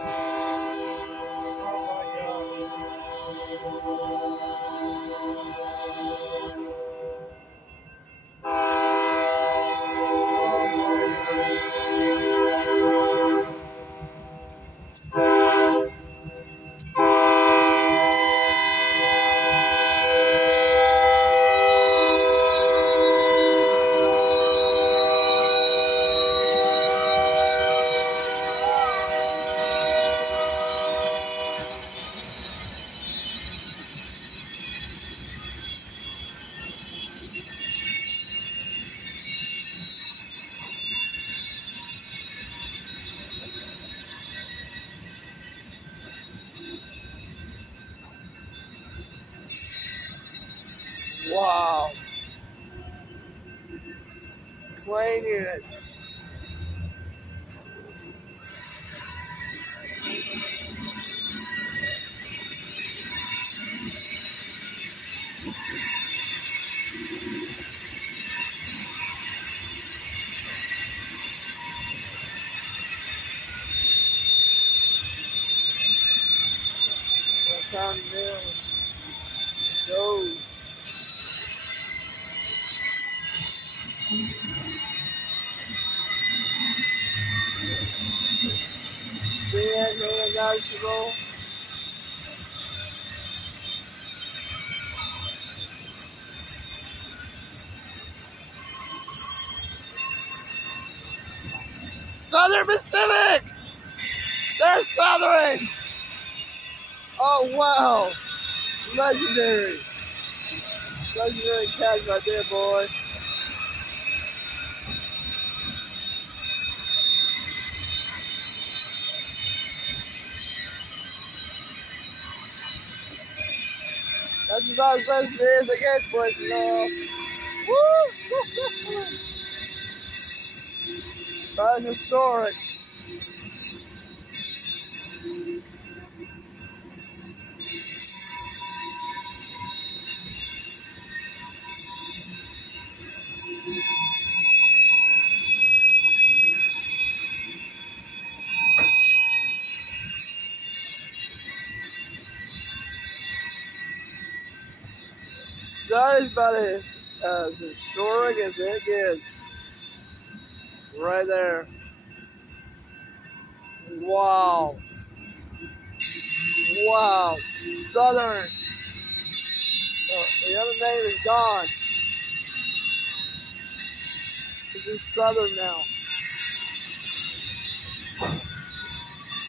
Oh my Wow. Plane units. What time now? Go. International. Southern Pacific! They're Southern! Oh wow! Legendary! Legendary catch right there, boy. That's about as legendary as it gets, boys and girls. Woo! About historic. That is about as historic as it gets. Right there. Wow. Wow. Southern. The other name is gone. This is Southern now.